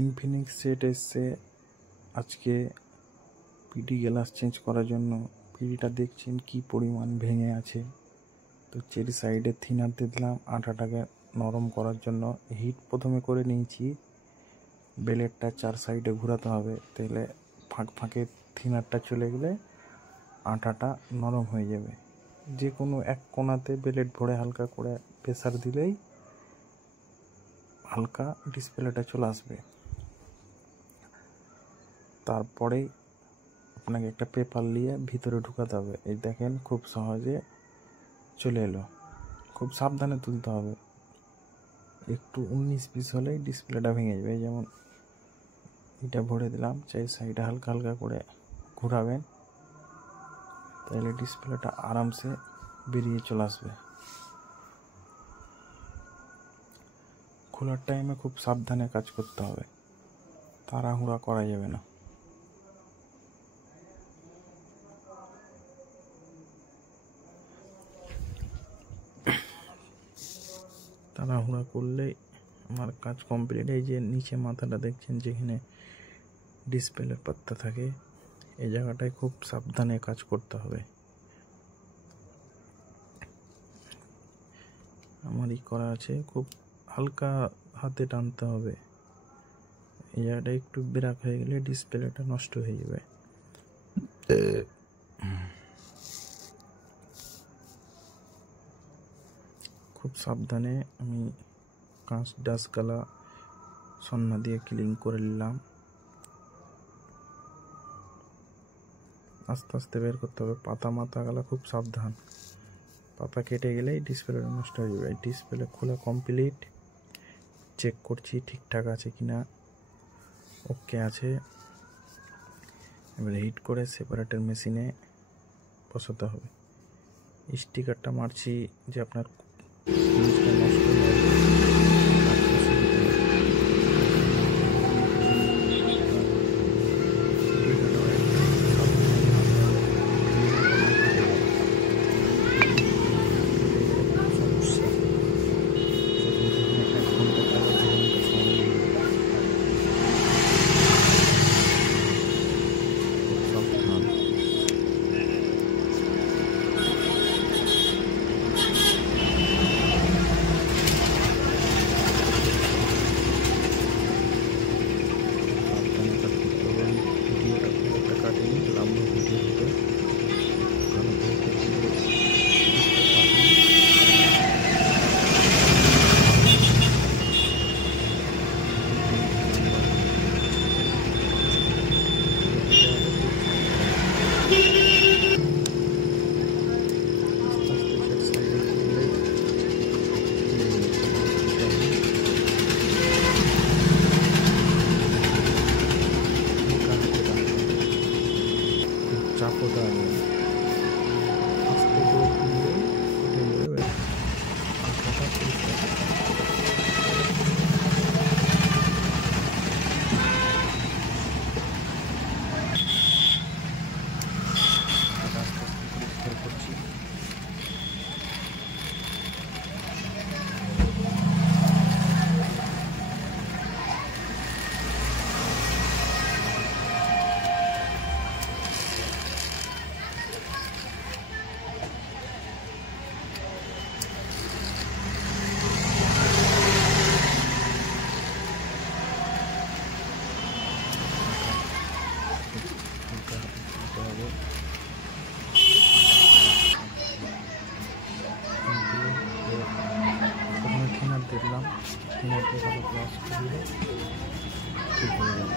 Infinix set এসছে আজকে PD glass change করার জন্য। পিডিটা দেখছেন কি পরিমাণ ভেঙে আছে। তো চেরি সাইডে থিনার দিলাম আটাটাকে নরম করার জন্য। হিট প্রথমে করে নিয়েছি, বেলেটটা 4 সাইডে ঘোরাতে হবে, তাহলে ফাঁকে থিনারটা চলে গেলে আটাটা নরম হয়ে যাবে। যে কোনো এক কোণাতে বেলেট ভরে হালকা করে প্রেসার দিলেই হালকা ডিসপ্লেটা চলে আসবে। তারপরে আপনাকে একটা পেপার নিয়ে ভিতরে ঢুকাতে হবে। এই দেখেন খুব সহজে চলে এলো। খুব সাবধানে তুলতে হবে, একটু 19-20 হলেই ডিসপ্লেটা ভেঙে যাবে। যেমন এটা ভরে দিলাম, চাই সাইডে হালকা হালকা করে ঘোরাবেন, তাহলে ডিসপ্লেটা আরামসে বেরিয়ে চলে আসবে। খোলার টাইমে খুব সাবধানে কাজ করতে হবে, তাড়াহুড়া করা যাবে না। তাড়াহুড়া করলেই আমার কাজ কমপ্লিট। এই যে নিচে মাথাটা দেখছেন, যেখানে ডিসপ্লের পাত্তা থাকে, এই জায়গাটায় খুব সাবধানে কাজ করতে হবে। আমারই করা আছে, খুব হালকা হাতে টানতে হবে। এই জায়গাটা একটু ব্রেক হয়ে গেলে ডিসপ্লেটা নষ্ট হয়ে যাবে। খুব সাবধানে আমি কাঁচ ডাসগালা সন্না দিয়ে ক্লিন করে নিলাম। আস্তে আস্তে বের করতে হবে। পাতা মাথা গেলা খুব সাবধান, পাতা কেটে গেলেই ডিসপ্লেটা নষ্ট হয়ে যাবে। ডিসপ্লে খোলা কমপ্লিট। চেক করছি ঠিকঠাক আছে কিনা। ওকে আছে। এবার হিট করে সেপারেটর মেশিনে বসাতে হবে। স্টিকারটা মারছি যে আপনার নষ্ট হয়ে যাবে। চাপটা আস্তে করে তুললে আঠাটা পরিষ্কার করছি। প্রথমে থিনার দিলাম, থিনারকে ভালো ক্লাস করলে ঠিক হয়ে যাবে।